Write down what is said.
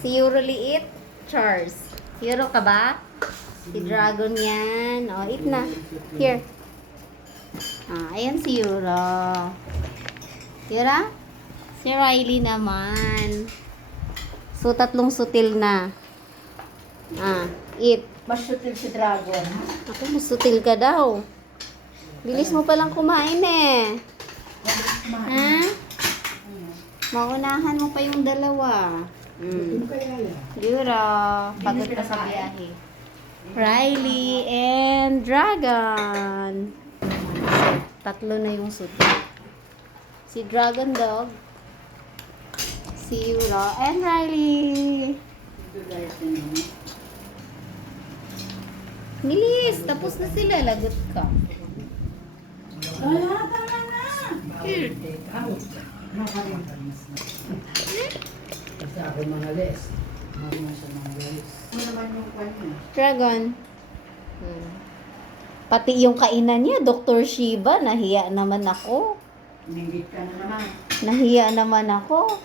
Si Euro liit. Charles. Euro ka ba? Si Dragon yan. O, eat na. Here. Ayan si Euro. Euro? Si Riley naman. So, tatlong sutil na. Eat. Mas sutil si Dragon. Ako, mas sutil ka daw. Bilis mo palang kumain eh. Ha? Maunahan mo pa yung dalawa. Euro. Pagod pa sa biyahe. Riley and Dragon. Tatlo na yung sutil. Si Dragon Dog. Si Euro and Riley. Bilis! Tapos na sila. Lagot ka. Wala, tama na. Here. Kasi ako mga les. Marunong sa mga les. Ano naman yung kanya? Dragon. Pati yung kainan niya, Dr. Shiba, nahiya naman ako. Ningit ka na naman. Nahiya naman ako.